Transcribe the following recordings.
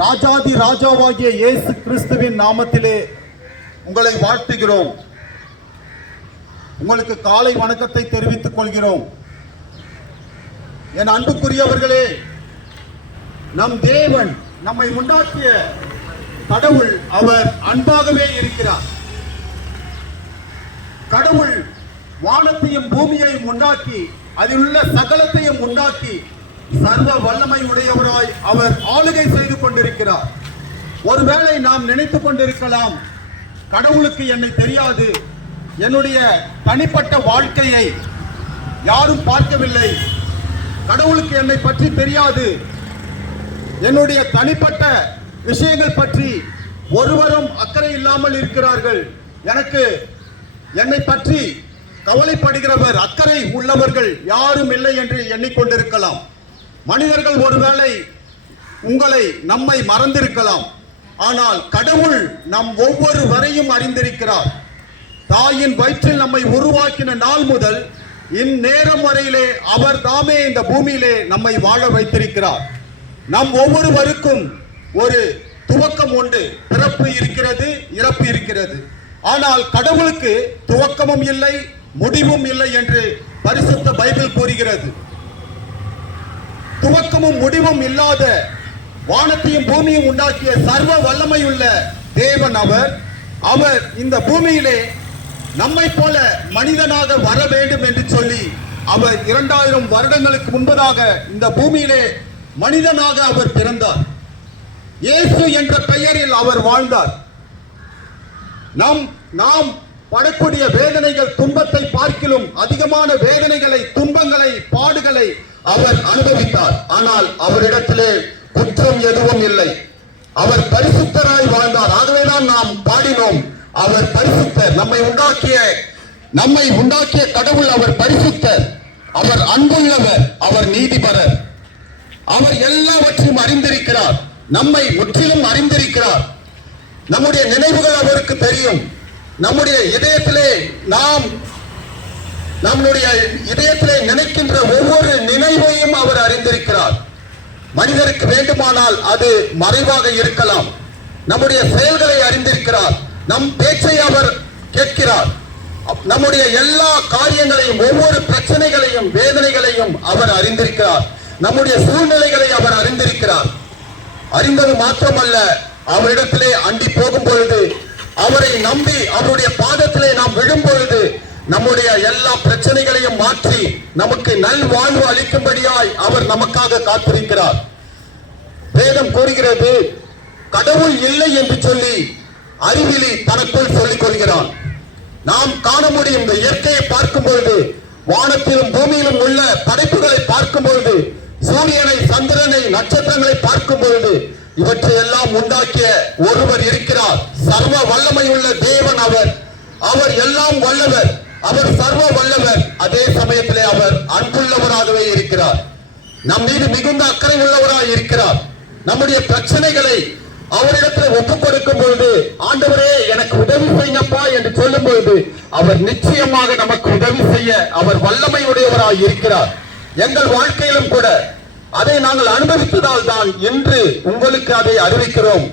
ராஜாதி ராஜாவாகிய இயேசு கிறிஸ்துவின் நாமத்திலே உங்களை வாழ்த்துகிறோம். உங்களுக்கு காலை வணக்கத்தை தெரிவித்துக் கொள்கிறோம். என் அன்புக்குரியவர்களே நம் தேவன் நம்மை உண்டாக்கிய கடவுள் அவர் அன்பாகவே இருக்கிறார். கடவுள் வானத்தையும் பூமியையும் உண்டாக்கி அதில் உள்ள சகலத்தையும் உண்டாக்கி சர்வ வல்லமை உடையவராய் அவர் ஆளுகை செய்து கொண்டிருக்கிறார். ஒருவேளை நாம் நினைத்துக் கொண்டிருக்கலாம் கடவுளுக்கு என்னை தெரியாது என்னுடைய தனிப்பட்ட வாழ்க்கையை யாரும் பார்க்கவில்லை கடவுளுக்கு என்னை பற்றி தெரியாது என்னுடைய தனிப்பட்ட விஷயங்கள் பற்றி ஒருவரும் அக்கறை இல்லாமல் இருக்கிறார்கள். எனக்கு என்னை பற்றி கவலைப்படுகிறவர் அக்கறை உள்ளவர்கள் யாரும் இல்லை என்று எண்ணிக்கொண்டிருக்கலாம். மனிதர்கள் ஒருவேளை உங்களை நம்மை மறந்திருக்கலாம். ஆனால் கடவுள் நம் ஒவ்வொரு வரையும் அறிந்திருக்கிறார். தாயின் வயிற்றில் நம்மை உருவாக்கின நாள் முதல் இந்நேரம் வரையிலே அவர் தாமே இந்த பூமியிலே நம்மை வாழ வைத்திருக்கிறார். நம் ஒவ்வொருவருக்கும் ஒரு துவக்கம் உண்டு. பிறப்பு இருக்கிறது இறப்பு இருக்கிறது. ஆனால் கடவுளுக்கு துவக்கமும் இல்லை முடிவும் இல்லை என்று பரிசுத்த பைபிள் கூறுகிறது. துவக்கமும் முடிவும் இல்லாத வானத்தையும் பூமியும் உண்டாக்கிய சர்வ வல்லமையுள்ள தேவன் அவர். அவர் இந்த பூமியிலே நம்மை போல மனிதனாக வர வேண்டும் என்று சொல்லி அவர் இரண்டாயிரம் வருடங்களுக்கு முன்பதாக இந்த பூமியிலே மனிதனாக அவர் பிறந்தார். இயேசு என்ற பெயரில் அவர் வாழ்ந்தார். நம் நாம் படக்கூடிய வேதனைகள் துன்பத்தை பார்க்கிலும் அதிகமான வேதனைகளை துன்பங்களை பாடுகளை அவர் அனுபவித்தார். ஆனால் அவரிடத்திலே குற்றம் எதுவும் இல்லை. அவர் பரிசுத்தராய் வாழ்ந்தார். ஆகவேதான் நாம் பாடினோம். அவர் பரிசுத்தர். நம்மை உண்டாக்கிய நம்மை உண்டாக்கிய கடவுள் அவர் பரிசுத்தர். அவர் அன்புள்ளவர் அவர் நீதிபரர். அவர் எல்லாவற்றையும் அறிந்திருக்கிறார். நம்மை முற்றிலும் அறிந்திருக்கிறார். நம்முடைய நினைவுகள் அவருக்கு தெரியும். நம்முடைய இதயத்திலே நாம் நம்முடைய இதயத்திலே நினைக்கின்ற வைத்திருக்கிறார் மனிதருக்கு வேண்டுமானால் அது மறைவாக இருக்கலாம். நம்முடைய செயல்களை அறிந்திருக்கிறார். நம் பேச்சை அவர் கேட்கிறார். நம்முடைய எல்லா காரியங்களையும் ஒவ்வொரு பிரச்சனைகளையும் வேதனைகளையும் அவர் அறிந்திருக்கிறார். நம்முடைய சூழ்நிலைகளை அவர் அறிந்திருக்கிறார். அறிந்தது மாத்திரமல்ல அவரிடத்திலே அண்டி போகும் பொழுது அவரை நம்பி அவருடைய பாதத்திலே நாம் விழும் பொழுது நம்முடைய எல்லா பிரச்சனைகளையும் மாற்றி நமக்கு நல் வாழ்வு அளிக்கும்படியாய் அவர் நமக்காக காத்திருக்கிறார். வேதம் கூறுகிறது கடவுள் இல்லை என்று சொல்லி அறிவிலி தனக்குள் சொல்லிக் கொள்கிறான். நாம் காண முடியும் இந்த இயற்கையை பார்க்கும் பொழுது வானத்திலும் பூமியிலும் உள்ள படைப்புகளை பார்க்கும் பொழுது சூரியனை சந்திரனை நட்சத்திரங்களை பார்க்கும் பொழுது இவற்றை எல்லாம் உண்டாக்கிய ஒருவர் இருக்கிறார். சர்வ வல்லமை உள்ள தேவன் அவர். அவர் எல்லாம் வல்லவர். அவர் சர்வ வல்லவர் அதே சமயத்திலே அவர் அன்புள்ளவராகவே இருக்கிறார். நம் மீது மிகுந்த அக்கறை உள்ளவராக இருக்கிறார். நம்முடைய பிரச்சனைகளை அவரிடத்தில் ஒப்புக் கொடுக்கும் பொழுது ஆண்டவரே எனக்கு உதவி செய்யப்பா என்று சொல்லும் பொழுது அவர் நிச்சயமாக நமக்கு உதவி செய்ய அவர் வல்லமை உடையவராக இருக்கிறார். எங்கள் வாழ்க்கையிலும் கூட அதை நாங்கள் அனுபவித்ததால் தான் இன்று உங்களுக்கு அதை அறிவிக்கிறோம்.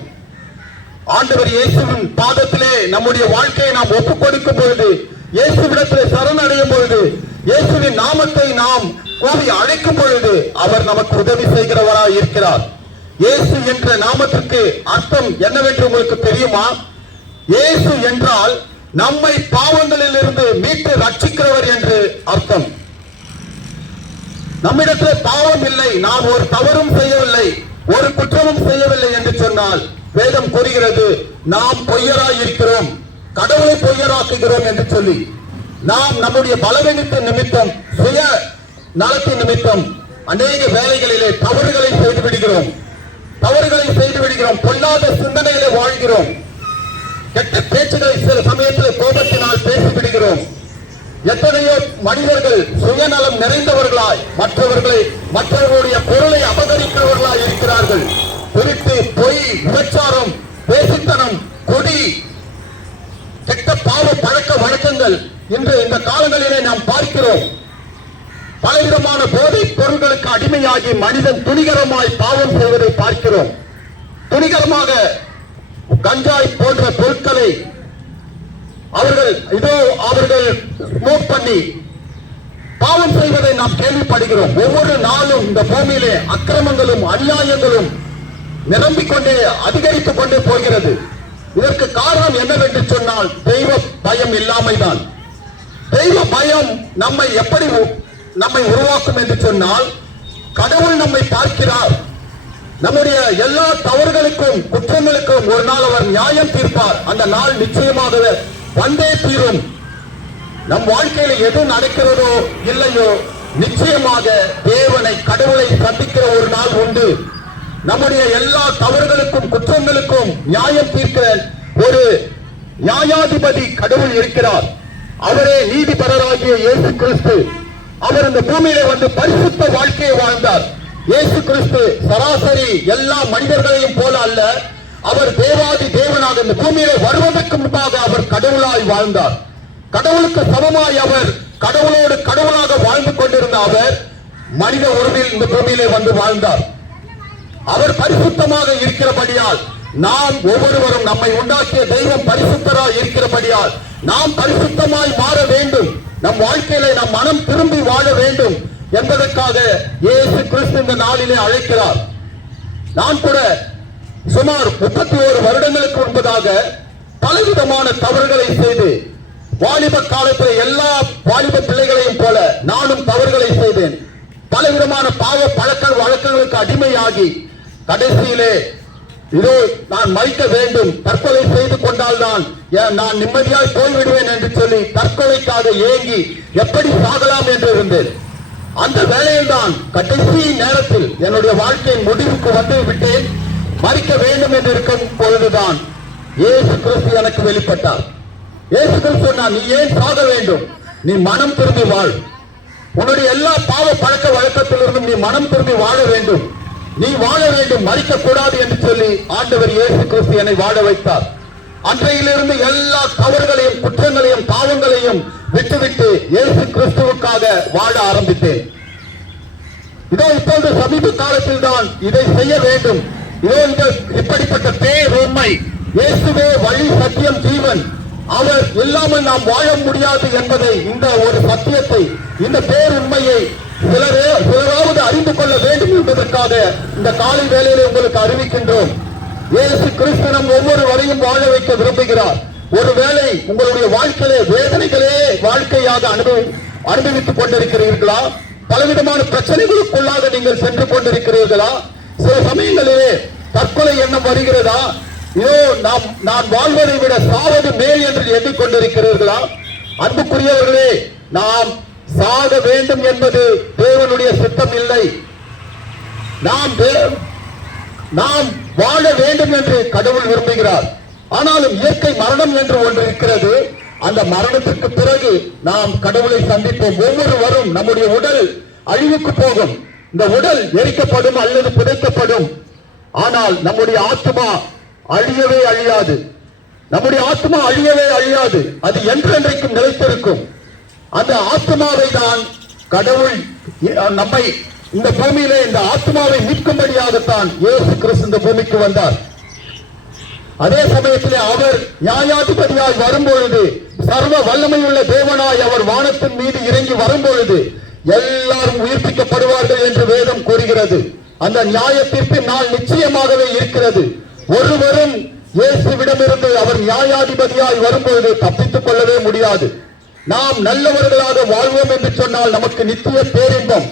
ஆண்டவர் இயேசுவின் பாதத்திலே நம்முடைய வாழ்க்கையை நாம் ஒப்புக் கொடுக்கும் பொழுது இயேசுவிடத்தில் சரணடையும் பொழுது இயேசுவின் நாமத்தை நாம் கூறி அழைக்கும் பொழுது அவர் நமக்கு உதவி செய்கிறவராய் இருக்கிறார். இயேசு என்ற நாமத்திற்கு அர்த்தம் என்னவென்று உங்களுக்கு தெரியுமா? இயேசு என்றால் நம்மை பாவங்களில் இருந்து மீட்டு ரட்சிக்கிறவர் என்று அர்த்தம். நம்மிடத்தில் பாவம் இல்லை நாம் ஒரு தவறும் செய்யவில்லை ஒரு குற்றமும் செய்யவில்லை என்று சொன்னால் வேதம் கூறுகிறது நாம் பொய்யராய் இருக்கிறோம். கடவுளை பொய்யராக்குகிறோம் என்று சொல்லி நாம் நம்முடைய பலவீனத்தின் நிமித்தம் சுய நலத்தின் நிமித்தம் அநேக வேலைகளிலே தவறுகளை செய்து விடுகிறோம். தவறுகளை செய்து விடுகிறோம். பொல்லாத சிந்தனையிலே வாழ்கிறோம். கெட்ட பேச்சுகளை சில சமயத்தில் கோபத்தினால் பேசி விடுகிறோம். எத்தனையோ மனிதர்கள் சுயநலம் நிறைந்தவர்களாய் மற்றவர்களை மற்றவர்களுடைய பொருளை அபகரிக்கிறவர்களாய் இருக்கிறார்கள். திருட்டு பொய் விபச்சாரம் பேசித்தனம் கொடி கெட்ட பாவ பழக்க வழக்கங்கள் இன்று இந்த காலங்களிலே நாம் பார்க்கிறோம். பலவிதமான போதைப் பொருட்களுக்கு அடிமையாகி மனிதன் துணிகரமாய் பாவம் செய்வதை பார்க்கிறோம். துணிகரமாக கஞ்சாய் போன்ற பொருட்களை அவர்கள் இதோ அவர்கள் நோட் பண்ணி பாவம் செய்வதை நாம் கேள்விப்படுகிறோம். ஒவ்வொரு நாளும் இந்த பூமியிலே அக்கிரமங்களும் அநியாயங்களும் நிரம்பிக் கொண்டே அதிகரித்துக் கொண்டே போகிறது. இதற்கு காரணம் என்னவென்று சொன்னால் தெய்வ பயம் இல்லாமைதான். தெய்வ பயம் நம்மை எப்படி உ- நம்மை உருவாக்கும் என்று சொன்னால் கடவுள் நம்மை பார்க்கிறார். நம்முடைய எல்லா தவறுகளுக்கும் குற்றங்களுக்கும் ஒரு நாள் அவர் நியாயம் தீர்ப்பார். அந்த நாள் நிச்சயமாக வந்தே தீரும். நம் வாழ்க்கையில எது நடக்கிறதோ இல்லையோ நிச்சயமாக தேவனை கடவுளை சந்திக்கிற ஒரு நாள் உண்டு. நம்முடைய எல்லா தவறுகளுக்கும் குற்றங்களுக்கும் நியாயம் தீர்க்க ஒரு நியாயாதிபதி கடவுள் இருக்கிறார். அவரே நீதிபரராகிய இயேசு கிறிஸ்து. அவர் இந்த பூமியிலே வந்து பரிசுத்த வாழ்க்கையை வாழ்ந்தார். இயேசு கிறிஸ்து சராசரி எல்லா மனிதர்களையும் போல அல்ல அவர் தேவாதி தேவனாக இந்த பூமியிலே வருவதற்கு முன்பாக அவர் கடவுளாய் வாழ்ந்தார். கடவுளுக்கு சமமாய் அவர் கடவுளோடு கடவுளாக வாழ்ந்து கொண்டிருந்த அவர் மனித உருவில் இந்த பூமியிலே வந்து வாழ்ந்தார். அவர் பரிசுத்தமாக இருக்கிறபடியால் நாம் ஒவ்வொருவரும் நம்மை உண்டாக்கிய தெய்வம் பரிசுத்தராய் இருக்கிறபடியால் நாம் பரிசுத்தமாய் மாற வேண்டும். நம் வாழ்க்கையில நம் மனம் திரும்பி வாழ வேண்டும் என்பதற்காக இயேசு கிறிஸ்து இந்த நாளிலே அழைக்கிறார். நான் கூட சுமார் முப்பத்தி ஓரு வருடங்களுக்கு முன்பதாக பலவிதமான தவறுகளை செய்து வாலிப காலத்தில் எல்லா வாலிப பிள்ளைகளையும் போல நானும் தவறுகளை செய்தேன். பலவிதமான பாவ பழக்க வழக்கங்களுக்கு அடிமையாகி கடைசியிலே இதோ நான் மறிக்க வேண்டும். தற்கொலை செய்து கொண்டால் தான் நான் நிம்மதியாய் போய்விடுவேன் என்று சொல்லி தற்கொலைக்காக ஏங்கி எப்படி சாகலாம் என்று இருந்தேன். அந்த வேலையில் தான் கடைசி நேரத்தில் என்னுடைய வாழ்க்கையின் முடிவுக்கு வந்து விட்டேன். மறிக்க வேண்டும் என்று இருக்கும் பொழுதுதான் இயேசு கிறிஸ்து எனக்கு வெளிப்பட்டார். ஏசு கிறிஸ்து நான் நீ ஏன் சாக வேண்டும்? நீ மனம் திரும்பி வாழ். உன்னுடைய எல்லா பாவ பழக்க வழக்கத்திலிருந்தும் நீ மனம் திரும்பி வாழ வேண்டும். நீ வாழ வேண்டும் மறிக்க கூடாது என்று சொல்லி ஆண்டவர் இயேசு கிறிஸ்து என்னை வாழ வைத்தார். அன்றையிலிருந்து எல்லா தவறுகளையும் குற்றங்களையும் பாவங்களையும் விட்டுவிட்டு இயேசு கிறிஸ்துவுக்காக வாழ ஆரம்பித்தேன். இதோ இப்பொழுது சமீப காலத்தில் தான் இதை செய்ய வேண்டும். இதோ இந்த இப்படிப்பட்ட பேர் உண்மை இயேசுவே வழி சத்தியம் ஜீவன் அவர் இல்லாமல் நாம் வாழ முடியாது என்பதை இந்த ஒரு சத்தியத்தை இந்த பேருண்மையை சிலரே சிலராவது அறிந்து கொள்ள வேண்டும் என்பதற்காக இந்த காலை வேலையிலே உங்களுக்கு அறிவிக்கின்றோம். இயேசு கிறிஸ்து நம் ஒவ்வொருவரையும் வாழ வைக்க விரும்புகிறார். ஒருவேளை உங்களுடைய வாழ்க்கையிலே வேதனைகளே வாழ்க்கையாக அனுபவி அனுபவித்துக் கொண்டிருக்கிறீர்களா? பலவிதமான பிரச்சனைகளுக்குள்ளாக நீங்கள் சென்று கொண்டிருக்கிறீர்களா? சில சமயங்களிலே தற்கொலை எண்ணம் வருகிறதா? இதோ நாம் நான் வாழ்வதை விட சாவது மேல் என்று எண்ணிக்கொண்டிருக்கிறீர்களா? அன்புக்குரியவர்களே நாம் சாக வேண்டும் என்பது தேவனுடைய சித்தம் இல்லை. நாம் நாம் வாழ வேண்டும் என்று கடவுள் விரும்புகிறார். ஆனாலும் இயற்கை மரணம் என்று ஒன்று இருக்கிறது. அந்த மரணத்திற்கு பிறகு நாம் கடவுளை சந்திப்போம். ஒவ்வொருவரும் நம்முடைய உடல் அழிவுக்கு போகும். இந்த உடல் எரிக்கப்படும் அல்லது புதைக்கப்படும். ஆனால் நம்முடைய ஆத்மா அழியவே அழியாது. நம்முடைய ஆத்மா அழியவே அழியாது. அது என்றென்றைக்கும் நிலைத்திருக்கும். அந்த ஆத்மாவை தான் கடவுள் நம்மை இந்த பூமியிலே இந்த ஆத்மாவை மீட்கும்படியாகத்தான் இயேசு கிறிஸ்து இந்த பூமிக்கு வந்தார். அதே சமயத்திலே அவர் நியாயாதிபதியாய் வரும்பொழுது சர்வ வல்லமையுள்ள தேவனாய் அவர் வானத்தின் மீது இறங்கி வரும்பொழுது எல்லாரும் உயிர்ப்பிக்கப்படுவார்கள் என்று வேதம் கூறுகிறது. அந்த நியாய தீர்ப்பு நாள் நிச்சயமாகவே இருக்கிறது. ஒருவரும் இயேசுவிடமிருந்து அவர் நியாயாதிபதியாய் வரும்பொழுது தப்பித்துக் கொள்ளவே முடியாது. நாம் நல்லவர்களாக வாழ்வோம் என்று சொன்னால் நமக்கு நித்திய பேரின்பம்.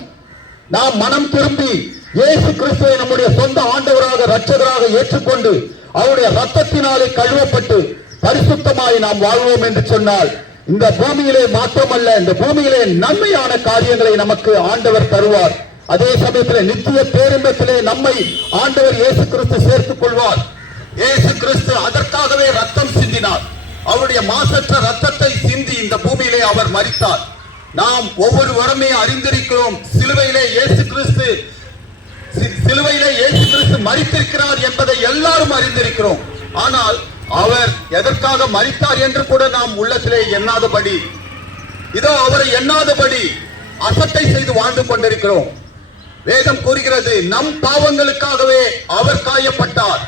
நாம் மனம் திரும்பி இயேசு கிறிஸ்துவை நம்முடைய சொந்த ஆண்டவராக இரட்சகராக ஏற்றுக்கொண்டு அவருடைய ரத்தத்தினாலே கழுவப்பட்டு பரிசுத்தமாய் நாம் வாழ்வோம் என்று சொன்னால் இந்த பூமியிலே மாற்றமல்ல இந்த பூமியிலே நன்மையான காரியங்களை நமக்கு ஆண்டவர் தருவார். அதே சமயத்தில் நித்திய பேரின்பத்திலே நம்மை ஆண்டவர் இயேசு கிறிஸ்து சேர்த்துக் கொள்வார். இயேசு கிறிஸ்து அதற்காகவே ரத்தம் சிந்தினார். அவருடைய மாசற்ற ரத்தத்தை சிந்தி இந்த பூமியிலே அவர் மறித்தார் நாம் ஒவ்வொருவருமே அறிந்திருக்கிறோம் சிலுவையிலே இயேசு கிறிஸ்து சிலுவையிலே இயேசு கிறிஸ்து மறித்திருக்கிறார் என்பதை எல்லாரும் அறிந்திருக்கிறோம். ஆனால் அவர் எதற்காக மறித்தார் என்று கூட நாம் உள்ளத்திலே எண்ணாதபடி இதோ அவரை எண்ணாதபடி அசட்டை செய்து வாழ்ந்து கொண்டிருக்கிறோம். வேதம் கூறுகிறது நம் பாவங்களுக்காகவே அவர் காயப்பட்டார்.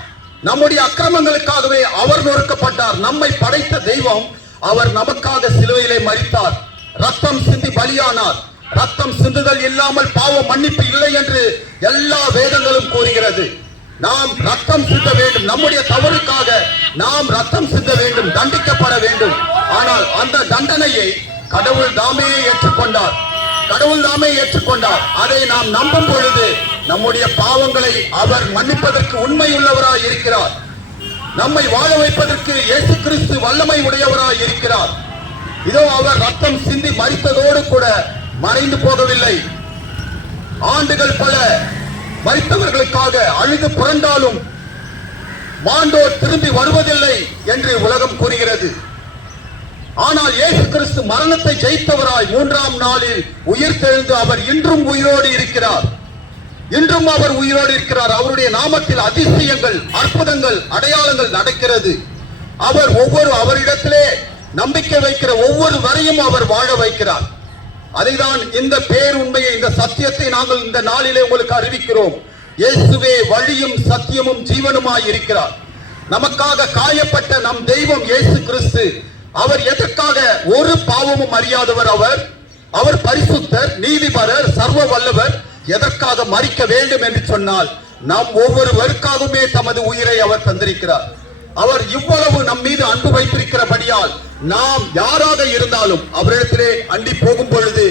நம்முடைய அக்கிரமங்களுக்காகவே அவர் நொறுக்கப்பட்டார். நம்மை படைத்த தெய்வம் அவர் நமக்காக சிலுவையிலே மறித்தார் ரத்தம் சிந்தி பலியானார். ரத்தம் சிந்துதல் இல்லாமல் பாவ மன்னிப்பு இல்லை என்று எல்லா வேதங்களும் கூறுகிறது. நாம் ரத்தம் சிந்த வேண்டும். நம்முடைய தவறுக்காக நாம் ரத்தம் சிந்த வேண்டும் தண்டிக்கப்பட வேண்டும். ஆனால் அந்த தண்டனையை கடவுள் தாமே ஏற்றுக்கொண்டார். கடவுள் தாமே ஏற்றுக்கொண்டார். அதை நாம் நம்பும் பொழுது நம்முடைய பாவங்களை அவர் மன்னிப்பதற்கு உண்மையுள்ளவராய் இருக்கிறார். நம்மை வாழ வைப்பதற்கு இயேசு கிறிஸ்து வல்லமை உடையவராய் இருக்கிறார். இதோ அவர் ரத்தம் சிந்தி மறித்ததோடு கூட மறைந்து போகவில்லை. ஆண்டுகள் பல மறித்தவர்களுக்காக அழுது புரண்டாலும் மாண்டோர் திரும்பி வருவதில்லை என்று உலகம் கூறுகிறது. ஆனால் இயேசு கிறிஸ்து மரணத்தை ஜெயித்தவராய் மூன்றாம் நாளில் உயிர் தெழுந்து அவர் இன்றும் உயிரோடு இருக்கிறார். இன்றும் அவர் உயிரோடு இருக்கிறார். அவருடைய நாமத்தில் அதிசயங்கள் அற்புதங்கள் அடையாளங்கள் நடக்கிறது. அவர் ஒவ்வொரு அவரிடத்திலே நம்பிக்கை வைக்கிற ஒவ்வொரு வரையும் அவர் வாழ வைக்கிறார். அதைதான் இந்த பேருண்மையை இந்த சத்தியத்தை நாங்கள் இந்த நாளிலே உங்களுக்கு அறிவிக்கிறோம். இயேசுவே வழியும் சத்தியமும் ஜீவனுமாய் இருக்கிறார். நமக்காக காயப்பட்ட நம் தெய்வம் இயேசு கிறிஸ்து. அவர் எதற்காக ஒரு பாவமும் அறியாதவர் அவர்? அவர் பரிசுத்தர் நீதிபரர் சர்வ வல்லவர். எதற்காக மறிக்க வேண்டும் என்று சொன்னால் நாம் ஒவ்வொருவருக்காகவுமே தமது உயிரை அவர் தந்திருக்கிறார். அவர் இவ்வளவு நம் மீது அன்பு வைத்திருக்கிறபடியால் நாம் யாராக இருந்தாலும் அவரிடத்திலே அண்டி போகும் பொழுது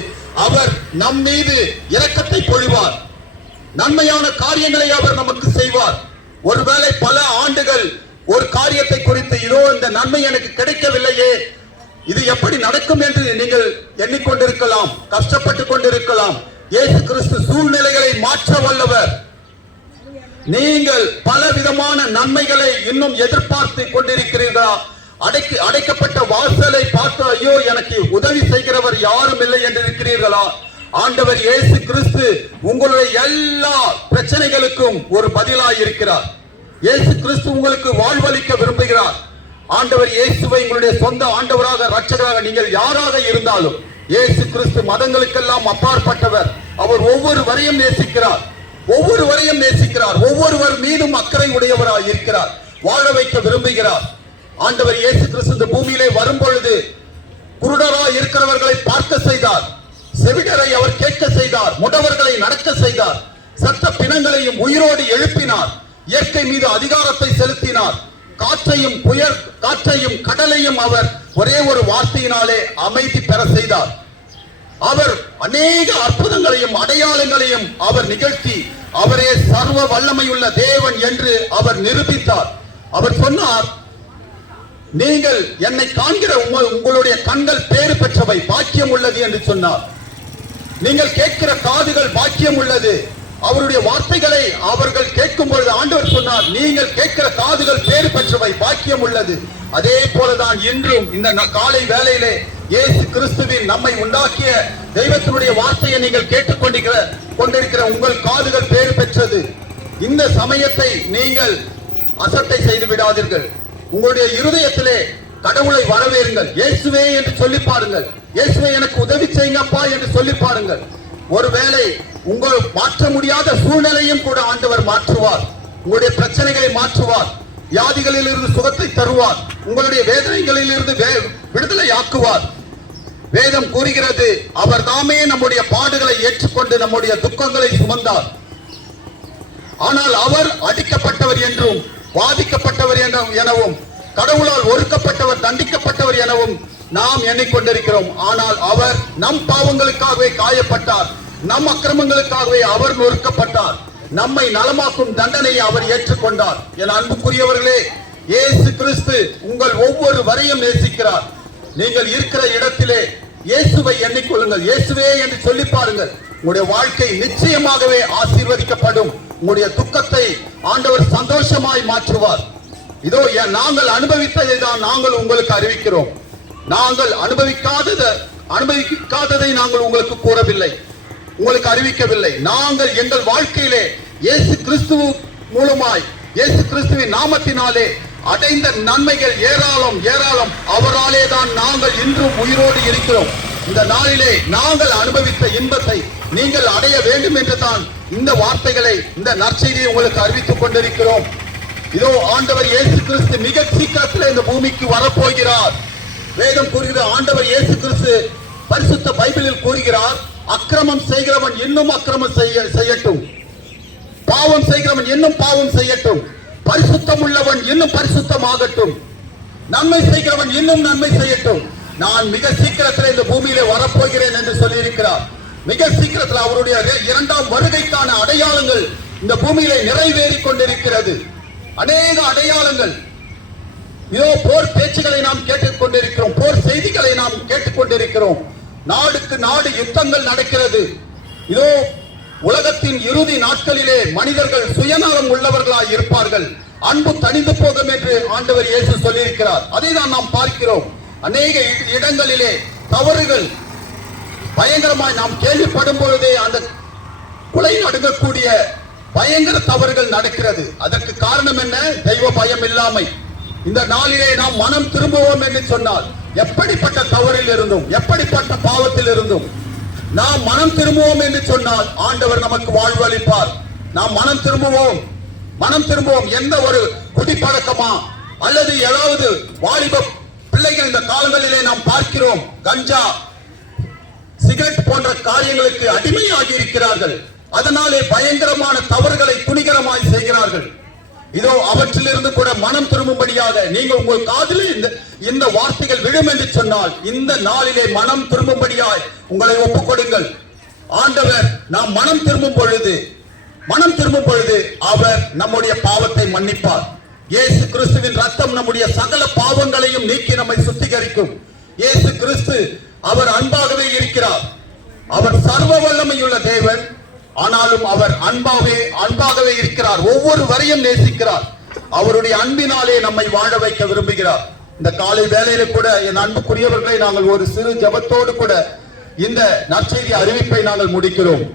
அவர் நம் மீது இரக்கத்தை பொழிவார். நன்மையான காரியங்களை அவர் நமக்கு செய்வார். ஒருவேளை பல ஆண்டுகள் ஒரு காரியத்தை குறித்து இதோ இந்த நன்மை எனக்கு கிடைக்கவில்லையே இது எப்படி நடக்கும் என்று நீங்கள் எண்ணிக்கொண்டிருக்கலாம் கஷ்டப்பட்டு கொண்டிருக்கலாம். இயேசு கிறிஸ்து சூழ்நிலைகளை மாற்ற வல்லவர். நீங்கள் பல விதமான நன்மைகளை இன்னும் எதிர்பார்த்து கொண்டிருக்கிறீர்களா? அடைக்கு அடைக்கப்பட்ட வாசலை பார்த்து ஐயோ எனக்கு உதவி செய்கிறவர் யாரும் இல்லை என்று இருக்கிறீர்களா? ஆண்டவர் இயேசு கிறிஸ்து உங்களுடைய எல்லா பிரச்சனைகளுக்கும் ஒரு பதிலாய் இருக்கிறார் இயேசு கிறிஸ்து உங்களுக்கு வாழ்வளிக்க விரும்புகிறார். ஆண்டவர் இயேசுவை உங்களுடைய சொந்த ஆண்டவராக ரட்சகராக நீங்கள் யாராக இருந்தாலும் இயேசு கிறிஸ்து மதங்களுக்கெல்லாம் அப்பாற்பட்டவர். அவர் ஒவ்வொரு வரையும் நேசிக்கிறார். ஒவ்வொரு வரையும் நேசிக்கிறார். ஒவ்வொருவர் மீதும் அக்கறை உடையவராய் இருக்கிறார். வாழ வைக்க விரும்புகிறார். ஆண்டவர் இயேசு கிறிஸ்து இந்த பூமியிலே வரும் பொழுது குருடராய் இருக்கிறவர்களை பார்க்க செய்தார். செவிடரை அவர் கேட்க செய்தார். முடவர்களை நடக்க செய்தார். சத்த பிணங்களையும் உயிரோடு எழுப்பினார். இயற்கை மீது அதிகாரத்தை செலுத்தினார். காற்றையும் புயல் காற்றையும் கடலையும் அவர் ஒரே ஒரு வார்த்தையினாலே அமைதி பெற செய்தார். அவர் அநேக அற்புதங்களையும் அடையாளங்களையும் அவர் நிகழ்த்தி அவரே சர்வ வல்லமையுள்ள தேவன் என்று அவர் நிரூபித்தார். அவர் சொன்னார் நீங்கள் என்னை காண்கிற உங்களுடைய கண்கள் பேறு பெற்றவை பாக்கியம் உள்ளது என்று சொன்னார். நீங்கள் கேட்கிற காதுகள் பாக்கியம் உள்ளது. அவருடைய வார்த்தைகளை அவர்கள் கேட்கும் பொழுது ஆண்டவர் சொன்னார் நீங்கள் கேட்கிற காதுகள் பேறு பெற்றவை பாக்கியம் உள்ளது. அதே போலதான் இன்றும் இந்த காலை வேலையிலே இயேசு கிறிஸ்துவின் நம்மை உண்டாக்கிய தெய்வத்தினுடைய வார்த்தையை நீங்கள் கேட்டுக்கொண்டிருக்கிற கொண்டிருக்கிற உங்கள் காதுகள் பேறு பெற்றது. இந்த சமயத்தை நீங்கள் அசட்டை செய்து விடாதீர்கள். உங்களுடைய இருதயத்திலே கடவுளை வரவேறுங்கள். இயேசுவே என்று சொல்லி பாருங்கள். இயேசுவே எனக்கு உதவி செய்யுங்கப்பா என்று சொல்லி பாருங்கள். ஒருவேளை உங்கள் மாற்ற முடியாத சூழ்நிலையும் கூட ஆண்டவர் மாற்றுவார். உங்களுடைய பிரச்சனைகளை மாற்றுவார். வியாதிகளில் இருந்து சுகத்தை தருவார். உங்களுடைய வேதனைகளில் இருந்து வே- விடுதலை ஆக்குவார் வேதம் கூறுகிறது அவர் தாமே நம்முடைய பாடுகளை ஏற்றுக்கொண்டு நம்முடைய துக்கங்களை சுமந்தார். ஆனால் அவர் அடிக்கப்பட்டவர் என்றும் பாதிக்கப்பட்டவர் எனவும் கடவுளால் ஒடுக்கப்பட்டவர் தண்டிக்கப்பட்டவர் எனவும் நாம் எண்ணிக்கொண்டிருக்கிறோம். ஆனால் அவர் நம் பாவங்களுக்காகவே காயப்பட்டார். நம் அக்கிரமங்களுக்காகவே அவர் நொறுக்கப்பட்டார். நம்மை நலமாக்கும் தண்டனையை அவர் ஏற்றுக்கொண்டார். என் அன்புக்குரியவர்களே இயேசு கிறிஸ்து உங்கள் ஒவ்வொரு வரையும் நேசிக்கிறார். நீங்கள் இருக்கிற இடத்திலே இயேசுவை எண்ணிக்கொள்ளுங்கள். இயேசுவே என்று சொல்லி பாருங்கள். உங்களுடைய வாழ்க்கை நிச்சயமாகவே ஆசீர்வதிக்கப்படும். உங்களுடைய துக்கத்தை ஆண்டவர் சந்தோஷமாய் மாற்றுவார். இதோ நாங்கள் அனுபவித்ததை தான் நாங்கள் உங்களுக்கு அறிவிக்கிறோம். நாங்கள் அனுபவிக்காதத அனுபவிக்காததை நாங்கள் உங்களுக்கு கூறவில்லை. உங்களுக்கு அறிவிக்கவில்லை. நாங்கள் எங்கள் வாழ்க்கையிலே இயேசு கிறிஸ்துவ மூலமாய் இயேசு கிறிஸ்துவின் நாமத்தினாலே அடைந்த நன்மைகள் ஏராளம் ஏராளம். அவராலே தான் நாங்கள் இன்றும் உயிரோடு இருக்கிறோம். இந்த நாளிலே நாங்கள் அனுபவித்த இன்பத்தை நீங்கள் அடைய வேண்டும் என்று தான் இந்த வார்த்தைகளை இந்த நற்செய்தியை உங்களுக்கு அறிவித்துக் கொண்டிருக்கிறோம். இதோ ஆண்டவர் இயேசு கிறிஸ்து மிக சீக்கிரத்தில் இந்த பூமிக்கு வரப்போகிறார். வேதம் கூறுகிற ஆண்டவர் இயேசு கிறிஸ்து பரிசுத்த பைபிளில் கூறுகிறார் அக்கிரமம் செய்கிறவன் இன்னும் அக்கிரமம் செய்ய செய்யட்டும். பாவம் செய்கிறவன் இன்னும் பாவம் செய்யட்டும். பரிசுத்தம் உள்ளவன் இன்னும் பரிசுத்தமாகட்டும். நன்மை செய்கிறவன் இன்னும் நன்மை செய்யட்டும். நான் மிக சீக்கிரத்தில் இந்த பூமியிலே வரப்போகிறேன் என்று சொல்லியிருக்கிறார். மிக சீக்கிரத்தில் அவருடைய இரண்டாம் வருகைக்கான அடையாளங்கள் இந்த பூமியிலே நிறைவேறி கொண்டிருக்கிறது. அநேக அடையாளங்கள். இதோ போர் பேச்சுகளை நாம் கேட்டுக் கொண்டிருக்கிறோம் போர் செய்திகளை நாம் கேட்டுக் கொண்டிருக்கிறோம் நாடுக்கு நாடு யுத்தங்கள் நடக்கிறது. இதோ உலகத்தின் இறுதி நாட்களிலே மனிதர்கள் சுயநலம் உள்ளவர்களாய் இருப்பார்கள். அன்பு தனிந்து போகும் என்று ஆண்டவர் இயேசு சொல்லியிருக்கிறார். அதை தான் நாம் பார்க்கிறோம். அநேக இடங்களிலே தவறுகள் பயங்கரமாய் நாம் கேள்விப்படும் பொழுதே அந்த குலை நடுங்கக்கூடிய பயங்கர தவறுகள் நடக்கிறது. அதற்கு காரணம் என்ன? தெய்வ பயம் இல்லாமை. இந்த நாளிலே நாம் மனம் திரும்புவோம் என்று சொன்னால் எப்படிப்பட்ட தவறில் இருந்தும் எப்படிப்பட்ட பாவத்தில் இருந்தும் நாம் மனம் திரும்புவோம் என்று சொன்னால் ஆண்டவர் நமக்கு வாழ்வு அளிப்பார். நாம் மனம் திரும்புவோம். மனம் திரும்புவோம். எந்த ஒரு குடிப்பழக்கமா அல்லது ஏதாவது வாலிப பிள்ளைகள் இந்த காலங்களிலே நாம் பார்க்கிறோம். கஞ்சா சிகரெட் போன்ற காரியங்களுக்கு அடிமையாகி இருக்கிறார்கள். அதனாலே பயங்கரமான தவறுகளை துணிகர இதோ அவற்றிலிருந்து கூட மனம் திரும்பும்படியாக நீங்கள் உங்கள் காதில் இந்த இந்த வார்த்தைகள் விழும் என்று சொன்னால் இந்த நாளிலே மனம் திரும்பும்படியாய் உங்களை ஒப்புக் கொடுங்கள் ஆண்டவர் நாம் மனம் திரும்பும் பொழுது மனம் திரும்பும் பொழுது அவர் நம்முடைய பாவத்தை மன்னிப்பார். இயேசு கிறிஸ்துவின் ரத்தம் நம்முடைய சகல பாவங்களையும் நீக்கி நம்மை சுத்திகரிக்கும். இயேசு கிறிஸ்து அவர் அன்பாகவே இருக்கிறார். அவர் சர்வ வல்லமையுள்ள தேவன். ஆனாலும் அவர் அன்பாகவே அன்பாகவே இருக்கிறார். ஒவ்வொரு வரையும் நேசிக்கிறார். அவருடைய அன்பினாலே நம்மை வாழ வைக்க விரும்புகிறார். இந்த காலை வேலையில கூட என் அன்புக்குரியவர்களை நாங்கள் ஒரு சிறு ஜெபத்தோடு கூட இந்த நற்செய்தி அறிவிப்பை நாங்கள் முடிக்கிறோம்.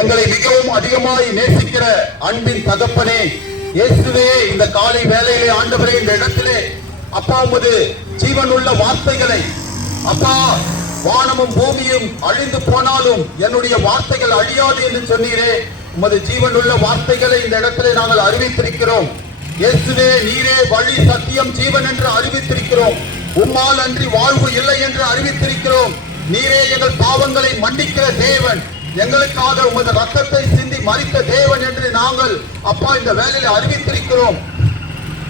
எங்களை மிகவும் அதிகமாய் நேசிக்கிற அன்பின் தகப்பனே இயேசுவே இந்த காலை வேலையிலே ஆண்டவரே இந்த இடத்திலே அப்பா உமது ஜீவனுள்ள வார்த்தைகளை அப்பா வானமும் பூமியும் அழிந்து போனாலும் என்னுடைய வார்த்தைகள் அழியாது என்று சொன்னீரே. உமது ஜீவனுள்ள வார்த்தைகளை இந்த இடத்திலே நாங்கள் அறிவித்திருக்கிறோம். இயேசுவே நீரே வழி சத்தியம் ஜீவன் என்று அறிவித்திருக்கிறோம். உம்மால் அன்றி வாழ்வு இல்லை என்று அறிவித்திருக்கிறோம். நீரே எங்கள் பாவங்களை மன்னிக்கிற தேவன். எங்களுக்காக உமது ரத்தத்தை சிந்தி மறித்த தேவன் என்று நாங்கள் அப்பா இந்த வேலையில அறிவித்திருக்கிறோம்.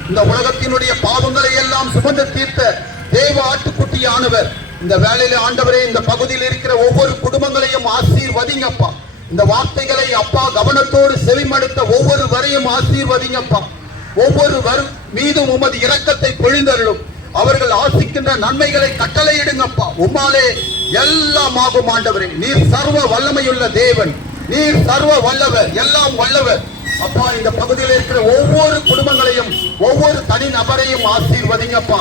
இந்த உலகத்தினுடைய பாவங்களை எல்லாம் சுமந்து தீர்த்த தேவ ஆட்டுக்குட்டியானவர். இந்த வேலையில ஆண்டவரே இந்த பகுதியில் இருக்கிற ஒவ்வொரு குடும்பங்களையும் ஆசீர்வதிங்கப்பா. இந்த வார்த்தைகளை அப்பா கவனத்தோடு செவிமடுத்த ஒவ்வொரு வரையும் ஆசீர்வதிங்கப்பா. ஒவ்வொரு வரும் மீதும் உமது இரக்கத்தை பொழிந்தருளும். அவர்கள் ஆசிக்கின்ற நன்மைகளை கட்டளையிடுங்கப்பா. உமாலே எல்லாம் ஆகும் ஆண்டவரே. நீர் சர்வ வல்லமையுள்ள தேவன். நீர் சர்வ வல்லவர் எல்லாம் வல்லவர். அப்பா இந்த பகுதியில் இருக்கிற ஒவ்வொரு குடும்பங்களையும் ஒவ்வொரு தனி நபரையும் ஆசீர்வதிங்கப்பா.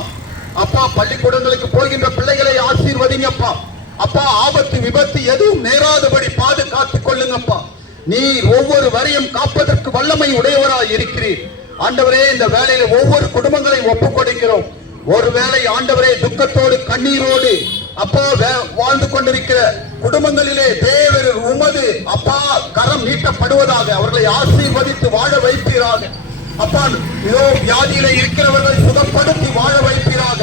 அப்பா பள்ளிக்கூடங்களுக்கு போகின்ற பிள்ளைகளை ஆசீர்வதிங்கப்பா. அப்பா ஆபத்து விபத்து எதுவும் நேராதபடி பாதுகாத்துக் கொள்ளுங்கப்பா. நீர் ஒவ்வொரு வரையும் காப்பதற்கு வல்லமை உடையவராய் இருக்கிறீர். ஆண்டவரே இந்த வேலையில ஒவ்வொரு குடும்பங்களையும் ஒப்புக் கொடுக்கிறோம். ஒருவேளை ஆண்டவரே துக்கத்தோடு கண்ணீரோடு அப்பா வே- வாழ்ந்து கொண்டிருக்கிற குடும்பங்களிலே தேவர் உமது அப்பா கரம் நீட்டப்படுவதாக அவர்களை ஆசீர்வதித்து வாழ வைப்பீராக. அப்பா இதோ வியாதியில இருக்கிறவர்களை சுகப்படுத்தி வாழ வைப்பீராக.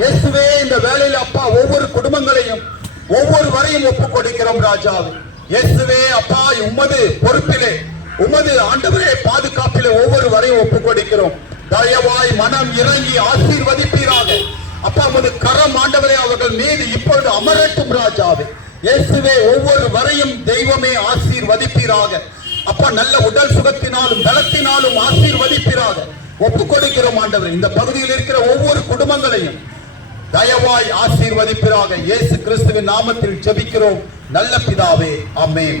இயேசுவே இந்த வேலையில அப்பா ஒவ்வொரு குடும்பங்களையும் ஒவ்வொரு வரையும் ஒப்புக் கொடுக்கிறோம் ராஜாவே. இயேசுவே அப்பா உமது பொறுப்பிலே உமது ஆண்டவரே பாதுகாப்பிலே ஒவ்வொரு வரையும் ஒப்புக் கொடுக்கிறோம் தயவாய் மனம் இறங்கி ஆசீர்வதிப்பீராக. அப்பா உமது கரம் ஆண்டவரே அவர்கள் மீது இப்பொழுது அமரட்டும் ராஜாவே. இயேசுவே ஒவ்வொரு வரையும் தெய்வமே ஆசீர்வதிப்பீராக. அப்பா நல்ல உடல் சுகத்தினாலும் பலத்தினாலும் ஆசீர்வதிப்பிறாக ஒப்புக் கொடுக்கிறோம் ஆண்டவர். இந்த பகுதியில் இருக்கிற ஒவ்வொரு குடும்பங்களையும் தயவாய் ஆசீர்வதிப்பிறாக இயேசு கிறிஸ்துவின் நாமத்தில் ஜெபிக்கிறோம். நல்ல பிதாவே ஆமென்.